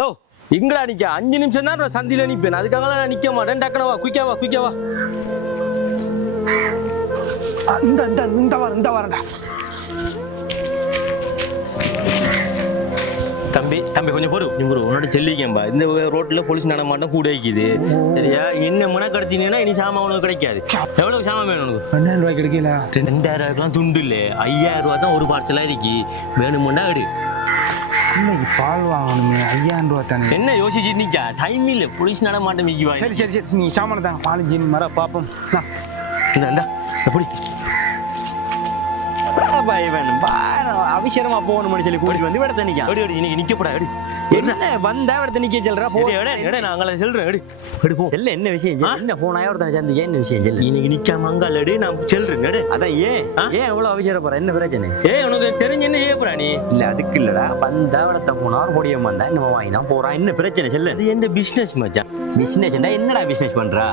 Hello இங்கடா நிக்க. அஞ்சு நிமிஷம் தான் சந்தியில நிப்பேன். அதுக்காக நான் நிக்க மாட்டேன். டக்குனவா குயிக்காவா குயிக்காவா இந்த இந்த இந்த வாரம் இந்த வாரம்டா. தம்பி தம்பி கொஞ்சம் பொறு. நீ பொறு. உன்னோட சொல்லிக்கேன்பா இந்த ரோட்ல போலீஸ் நடமாட்டம் கூட வைக்குது சரியா? என்ன முனை கடத்தினீங்கன்னா இனி சாமான் உனக்கு கிடைக்காது. எவ்வளவு சாமான் வேணும் உனக்கு? ரெண்டாயிரம் ரூபாய் கிடைக்கல ரெண்டாயிரம் ரூபாய்க்குலாம் துண்டு இல்லை. ஐயாயிரம் ரூபாய் தான் ஒரு பார்சலா இருக்கு. வேணுமுன்னா எடு. இன்னைக்கு பால் வாங்கணுமே. ஐயாயிரம் ரூபாய் தானே. என்ன யோசிச்சு நிக்கா டைம் இல்ல. போலீஸ் நடமாட்டம் மிக்கி சரி சரி சரி. நீ சாமான தாங்க. பால் ஜீனி மர பாப்போம். இந்த இந்த. எப்படி வேணும். அவசரமா போகணும்னு சொல்லி கூட்டிட்டு வந்து விட தண்ணிக்கா எடு எடு இன்னைக்கு நிக்கப்படா எடு என்ன? வந்தா விட தண்ணிக்க சொல்றா போ. எடு எடு நாங்கள சொல்றேன் எடு. எடு போ. செல்ல என்ன விஷயம். என்ன போனா? ஒருத்தனை சந்திச்சா என்ன விஷயம் சொல்லு? இன்னைக்கு நிக்காம அங்கால எடு நான் சொல்றேன் எடு. அதான் ஏன்? ஏன் எவ்வளவு அவசரப்படுற என்ன பிரச்சனை? ஏய் உனக்கு தெரிஞ்சு என்ன செய்ய போறா நீ? இல்ல அதுக்கு இல்லடா. வந்தா விடத்த போனா ஒரு பொடிய வந்தா என்ன வாங்கினா போறான். என்ன பிரச்சனை? செல்லு. எந்த பிசினஸ் மச்சான்? பிசினஸ் என்னடா பிசினஸ் பண்றா?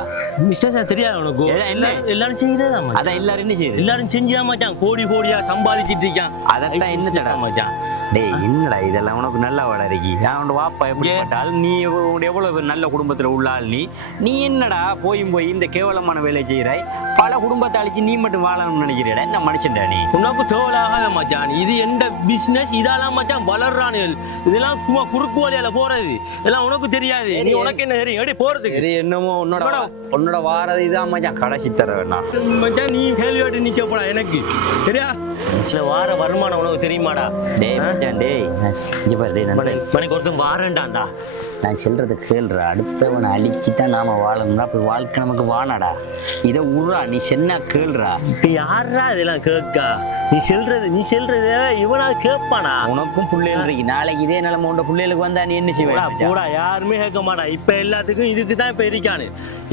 பிசினஸ் தெரியாது உனக்கு. என்ன? எல்லாரும் செய்யறதா மச்சான்? அதான் எல்லாரும் என்ன செய்யுது எல்லாரும் செஞ்சா மச்சான்? கோடி கோடியா சம்பாதிச்சிட்டு இருக்கான். அதான் என்ன தடா மச்சான். டேய் என்னடா இதெல்லாம்? உனக்கு நல்ல வளர்க்கி அவனோட வாப்பா எப்படி பட்டால் நீ எவ்வ- எவ்வளவு நல்ல குடும்பத்துல உள்ள ஆள் நீ? நீ என்னடா போயும் போய் இந்த கேவலமான வேலையை செய்யறாய்? பல குடும்பத்தை அழிச்சு நீ மட்டும் வாழணும்னு நினைக்கிறடா. என்ன மனுஷன்டா நீ? உனக்கு தோலாகாத மச்சான். இது எந்த பிசினஸ் இதெல்லாம் மச்சான் வளர்றானுகள் இதெல்லாம் சும்மா குறுக்கு வழியால போறது. இதெல்லாம் உனக்கு தெரியாது. நீ உனக்கு என்ன தெரியும்? எப்படி போறதுக்கு. சரி என்னமோ உன்னோட? உன்னோட வாரது இதான் மச்சான். கடைசி தர வேணாம் மச்சான் நீ கேள்வியாட்டு நிக்க போடா எனக்கு. சரியா? சில வார வருமானம் உனக்கு தெரியுமாடா? டேய் மச்சான் டேய். இங்க பாரு டேய் மணிக்கு ஒருத்தன் வாரேன்டாண்டா நான் சொல்றத கேளுடா. அடுத்தவனை அழிச்சு தான் நாம வாழணும்னா அப்ப வாழ்க்கை நமக்கு வாணடா இதை உருடா. நீ சென்னா கேளுடா இப்ப யாரா இதெல்லாம் கேட்கா? நீ சொல்றது நீ சொல்றது இவனா கேட்பானா? உனக்கும் பிள்ளைகள் இருக்கு நாளைக்கு இதே நிலைமை உண்ட பிள்ளைகளுக்கு வந்தா நீ என்ன செய்வ? போடா யாருமே கேட்க மாட்டா. இப்ப எல்லாத்துக்கும் இதுக்கு தான் இப்ப இருக்கானு.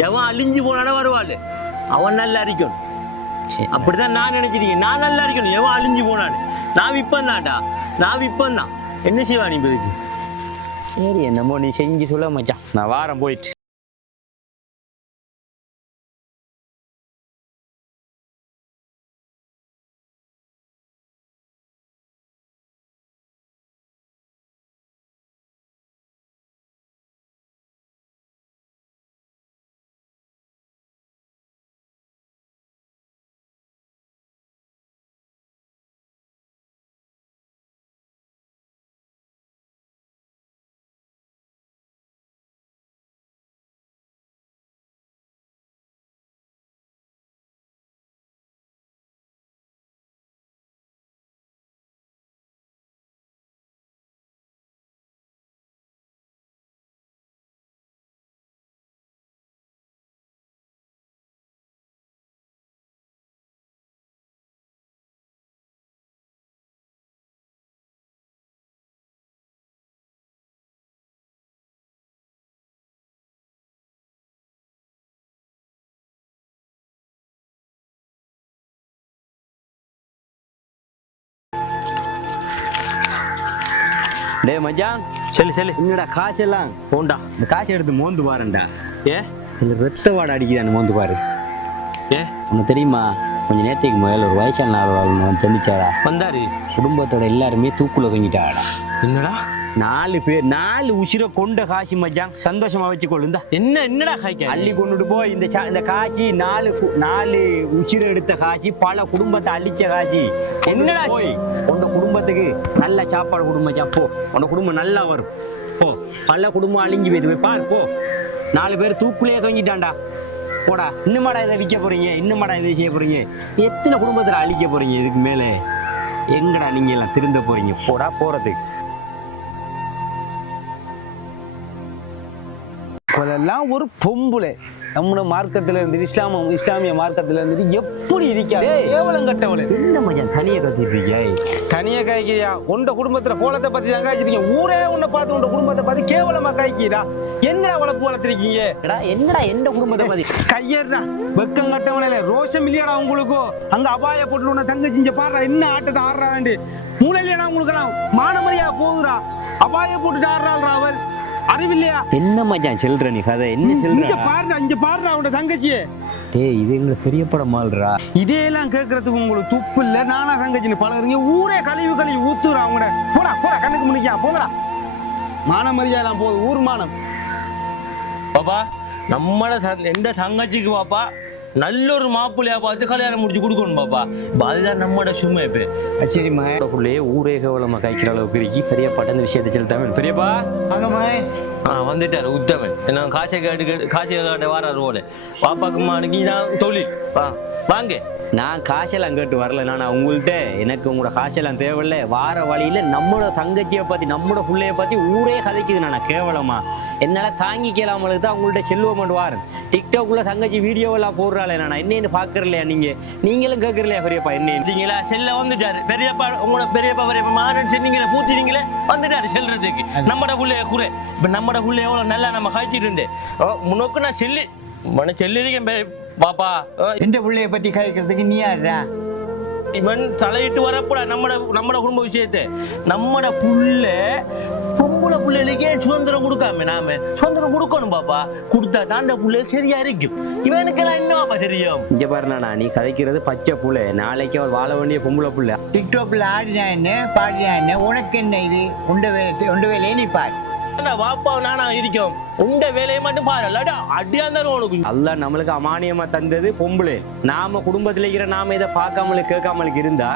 எவன் அழிஞ்சு போனானே வருவாள். அவன் நல்லா இருக்கணும். அப்படிதான் நான் நினைச்சிருக்கேன் நான் நல்லா இருக்கணும். எவன் அழிஞ்சு போனானு. நான் விப்பன் தான்டா நான் விப்பன் தான் என்ன செய்வா நீ இப்ப இதுக்கு சரி என்னமோ நீ செஞ்சு சொல்ல மச்சான். நான் வாரம் போயிட்டு டேய் மச்சான். சொல்லு சொல்லு. என்னடா காசெல்லாம்? போண்டா. இந்த காசை எடுத்து மோந்து பாருடா ஏ? இந்த ரத்த வாடை அடிக்குதான்னு மோந்து பாரு. ஏ? உனக்கு தெரியுமா? கொஞ்ச நேரத்துக்கு முதல்ல ஒரு வயசான ஒருவன் வந்து சந்திச்சாடா. வந்தாரு. குடும்பத்தோட எல்லாருமே தூக்குல தொங்கிட்டாடா. என்னடா? நாலு பேர் நாலு உசிரை கொண்ட காசி மச்சான் சந்தோஷமா வச்சுக்கொள்ளுந்தா என்ன என்னடா காய்க்க? அள்ளி கொண்டுட்டு போய் இந்த இந்த காசி நாலு நாலு உசிரை எடுத்த காசி பல குடும்பத்தை அழிச்ச காசி. என்னடா போய் உன்னோட குடும்பத்துக்கு நல்ல சாப்பாடு குடும்பம் மச்சான் போ. உன்னோட குடும்பம் நல்லா வரும். போ. பல குடும்பம் அழிஞ்சு போயிது. போய் பாரு போ. நாலு பேர் தூக்குலயே தொங்கிட்டான்டா. போடா. இன்னுமாடா இதை விற்க போறீங்க? இன்னுமாடா இதை செய்ய போறீங்க? எத்தனை குடும்பத்துல அழிக்க போறீங்க இதுக்கு மேலே? எங்கடா நீங்க எல்லாம் திருந்த போறீங்க? போடா போறதுக்கு. இதெல்லாம் ஒரு பொம்புளை. நம்மளோட மார்க்கத்துல இருந்து இஸ்லாம இஸ்லாமிய மார்க்கத்துல இருந்து எப்படி இருக்காது கேவலம் கட்டவளே. என்ன மச்சான் தனியா கத்திட்டு இருக்கியா? தனியா காய்க்கிறியா? உண்ட குடும்பத்துல கோலத்தை பத்தி தான் காய்ச்சிருக்கீங்க ஊரே உன்னை பார்த்து உண்ட குடும்பத்தை பார்த்து கேவலமா காய்க்கிறா. என்னடா வளர்ப்பு வளர்த்துருக்கீங்க எடா என்னடா எந்த குடும்பத்தை பத்தி? கையேறா வெக்கம் கட்டவனே ரோஷம் இல்லையாடா உங்களுக்கு? அங்க அபாய போட்டு உன்னை தங்கச்சி இங்க பாடுறா. என்ன ஆட்டத்தை ஆடுறாண்டு மூளையிலடா உங்களுக்கு மானமரியா போகுதுடா. அபாய போட்டுட்டு ஆடுறாள் அவள். அறிவில்லையா? என்ன மச்சான் செல்ற நீ கதை? என்ன இங்க செல்ற பாருடா இங்க பாருடா உன்னோட தங்கச்சியே டேய் இது எங்க பெரிய படம் மால்றா இதையெல்லாம் கேட்கறதுக்கு உங்களுக்கு துப்பு இல்ல நானா தங்கச்சின்னு பழகுறீங்க. ஊரே கழிவு கழிவு ஊத்துறா அவங்கள போடா போடா கண்ணுக்கு முடிக்கா போங்கடா. மான மரியாதை போகுது ஊர் மானம். பாப்பா நம்மட ச- எந்த தங்கச்சிக்கு பாப்பா? நல்ல ஒரு மாப்பிள்ளையா பார்த்து கல்யாணம் முடிச்சு கொடுக்கணும் பாப்பா. இப்ப அதுதான் நம்மட சும்மா இப்ப. சரிம்மா உள்ளே ஊரே கேவலமா காய்க்கிற அளவுக்கு இருக்கி. பெரியப்பாட்ட இந்த விஷயத்தை சொல்லிட்டாங்க பெரியப்பா? வாங்கம்மா ஆ வந்துட்டாரு உத்தமன். என்ன காசை கேட்டு கேட்டு காசை காட்ட வாராரு போல. பாப்பாக்கு மானுக்கு இதான் தொழில். வா வாங்க. நான் காசெல்லாம் கேட்டு வரல நான் உங்கள்கிட்ட எனக்கு உங்களோட காசெல்லாம் தேவையில்ல. வார வழியில நம்மளோட தங்கச்சியை பத்தி நம்மளோட பிள்ளைய பத்தி ஊரே கதைக்குது நான் கேவலமா. என்னால தாங்கிக்கலாமலுக்கு தான் உங்கள்ட்ட செல்வம் வாரேன். டிக்டாக்ல தங்கச்சி வீடியோ எல்லாம் போடுறாளே நான் என்னன்னு பாக்குறலையா நீங்க? நீங்களும் கேட்கறலையா பெரியப்பா என்ன பார்த்தீங்களா? செல்ல வந்துட்டாரு. பெரியப்பா உங்களோட பெரியப்பா பெரியப்பா மாறன் சொன்னீங்களே பூத்தினீங்களே? வந்துட்டாரு செல்றதுக்கு. நம்மட புள்ளைய குறை. இப்ப நம்மட புள்ளைய எவ்வளவு நல்லா நம்ம காய்ச்சிட்டு இருந்தேன் முன்னோக்கு நான் செல்லி மன செல்லிருக்கேன் பாப்பா. எந்த பிள்ளைய பத்தி கதைக்கிறதுக்கு நீ யாரா இவன் தலையிட்டு வரப்பட நம்மட நம்மட குடும்ப விஷயத்தை. நம்மட புள்ள பொம்பளை பிள்ளைகளுக்கே சுதந்திரம் கொடுக்காம நாம சுதந்திரம் கொடுக்கணும் பாப்பா. கொடுத்தா தாண்ட புள்ள சரியா இருக்கும். இவனுக்கெல்லாம் என்னவாப்பா தெரியும்? இங்க பாருண்ணா நீ கதைக்கிறது பச்சை புள்ள. நாளைக்கு அவள் வாழ வேண்டிய பொம்பளை புள்ள. டிக்டாக்ல ஆடினா என்ன பாடினா என்ன உனக்கு என்ன இது? உண்ட வேலை உண்ட வேலையை நீ பாடு வாப்பா நானா இருக்கோம் உண்ட வேலையை மட்டும் பாரு இல்லாட்டா அடியா இருந்தாலும் உனக்கு. அல்லாஹ் நம்மளுக்கு அமானியமா தந்தது பொம்பளை. நாம குடும்பத்துல இருக்கிற நாம இதை பார்க்காமலும் கேட்காமலுக்கு இருந்தா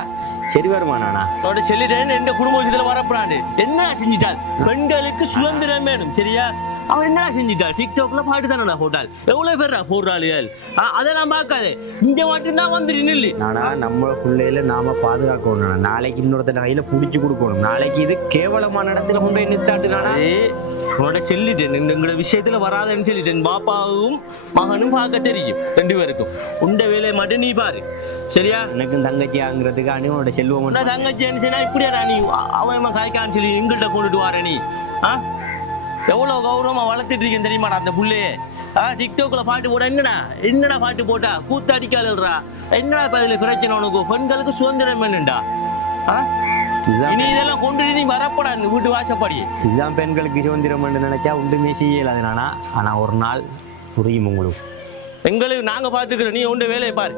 சரி வருமா நானா? அவட சொல்லிட்டேன் எந்த குடும்ப விஷயத்துல வரப்படாது என்ன செஞ்சிட்டால்? பெண்களுக்கு சுதந்திரம் வேணும் சரியா? அவன் என்ன செஞ்சிட்டாள் டிக்டாக்ல பாட்டு தானடா போட்டாள்? எவ்வளவு பேரா போடுறாளுகள்? ஆ, அதெல்லாம் பார்க்காதே. இந்த மட்டும் தான் வந்துட்டு நில்லு. நானா நம்ம பிள்ளையில நாம பாதுகாக்கணும். நாளைக்கு இன்னொருத்தன் கையில புடிச்சு கொடுக்கணும். நாளைக்கு இது கேவலமான இடத்துல கொண்டு போய் நிறுத்தாட்டு நானா ஏய், உன்னோட சொல்லிட்டேன் எங்களோட விஷயத்துல வராதுன்னு சொல்லிட்டேன். பாப்பாவும் மகனும் பார்க்க தெரியும். ரெண்டு பேருக்கும். உண்ட வேலையை மட்டும் நீ பாரு. சரியா? எனக்கும் தங்கச்சி ஆகுறதுக்கு அனுவோட செல்வம் தங்கச்சி சொன்னா இப்படியா நீ? அவன் காய்க்கான்னு சொல்லி எங்கள்கிட்ட கொண்டுட்டு வர நீ. ஆ? எவ்வளவு கௌரவமா வளர்த்துட்டு இருக்கேன் தெரியுமாடா அந்த புள்ளைய? ஆ டிக்டாக்ல பாட்டு போட என்னடா? என்னடா பாட்டு போட்டா? கூத்து அடிக்காதல்றா. என்னடா இப்ப இதுல பிரச்சனை உனக்கு? பெண்களுக்கு சுதந்திரம் வேணும்டா. ஆ? இனி இதெல்லாம் கொண்டுட்டு நீ வரப்படா இந்த வீட்டு வாசப்படி. இதுதான் பெண்களுக்கு சுதந்திரம் நினைச்சா உண்டுமே செய்யலாது நானா? ஆனா ஒரு நாள் புரியும் உங்களுக்கு. எங்களுக்கு நாங்க பாத்துக்கிறோம் நீ உண்ட வேலையை பாரு.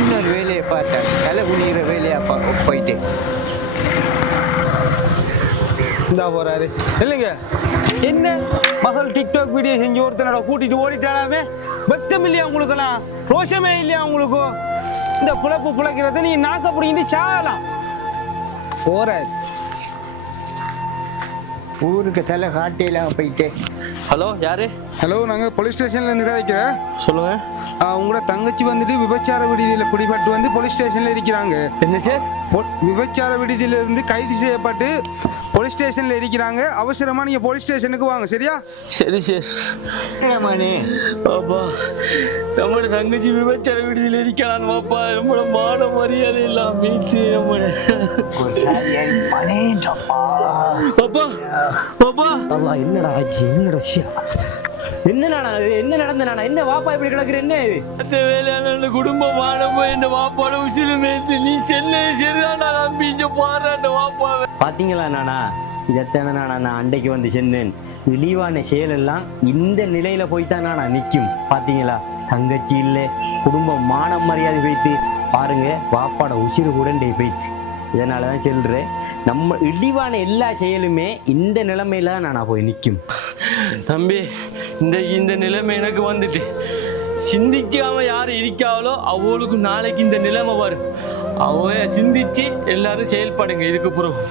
இன்னொரு வேலையை பார்த்தேன். தலை குனிகிற வேலையா பா போயிட்டு. இந்தா போறாரு. இல்லைங்க. என்ன? மகள் டிக்டாக் வீடியோ செஞ்சு ஒருத்தனோட கூட்டிட்டு ஓடிட்டாலாமே வெக்கம் இல்லையா உங்களுக்கெல்லாம்? ரோஷமே இல்லையா உங்களுக்கு? இந்த புழப்பு புழைக்கிறத நீ நாக்க பிடிக்கிட்டு சாகலாம். போறாரு. ஊருக்கு தலை காட்டையில போயிட்டு. ஹலோ யாரு? ஹலோ நாங்கள் போலீஸ் ஸ்டேஷன்ல இருந்து கிடைக்கிறேன் சொல்லுங்க. உங்களோட தங்கச்சி வந்துட்டு விபச்சார விடுதியில் பிடிபட்டு வந்து போலீஸ் ஸ்டேஷன்ல இருக்கிறாங்க. என்ன சார் விபச்சார விடுதியில இருந்து கைது செய்யப்பட்டு போலீஸ் ஸ்டேஷன்ல இருக்கிறாங்க. அவசரமா நீங்க போலீஸ் ஸ்டேஷனுக்கு வாங்க சரியா? சரி சரி. மணி பாப்பா நம்மளோட தங்கச்சி விபச்சார விடுதியில் இருக்கலாம் பாப்பா நம்மளோட மான மரியாதை எல்லாம் மீச்சு நம்மள மணி தப்பா பாப்பா பாப்பா என்னடா ஆச்சு? என்னடா ஷியா என்ன நானா இது என்ன நடந்த நானா? என்ன வாப்பா இப்படி கிடக்குற என்ன இது அந்த வேலையான குடும்பம் வாழப்போ என்ன வாப்பாட உசிறு மேய்த்து நீ சென்னை சரிதான்டா நம்பி இங்க பாடுறாண்ட வாப்பாவை. பாத்தீங்களா நானா? இதைத்தானே நானா நான் அண்டைக்கு வந்து சென்னேன் இழிவான செயல் எல்லாம் இந்த நிலையில போய்த்தான் நானா நிக்கும் பாத்தீங்களா? தங்கச்சி இல்லை குடும்பம் மான மரியாதை வைத்து பாருங்க வாப்பாட உசிறு கூட போயிட்டு இதனால தான் சொல்றேன். நம்ம இழிவான எல்லா செயலுமே இந்த நிலைமையில தான் நான் போய் நிற்கும் தம்பி இந்த இந்த நிலைமை எனக்கு வந்துட்டு. சிந்திக்காம யார் இருக்காவளோ அவளுக்கு நாளைக்கு இந்த நிலைமை வரும். அவ சிந்திச்சு எல்லாரும் செயல்படுங்க இதுக்கு பிறகு.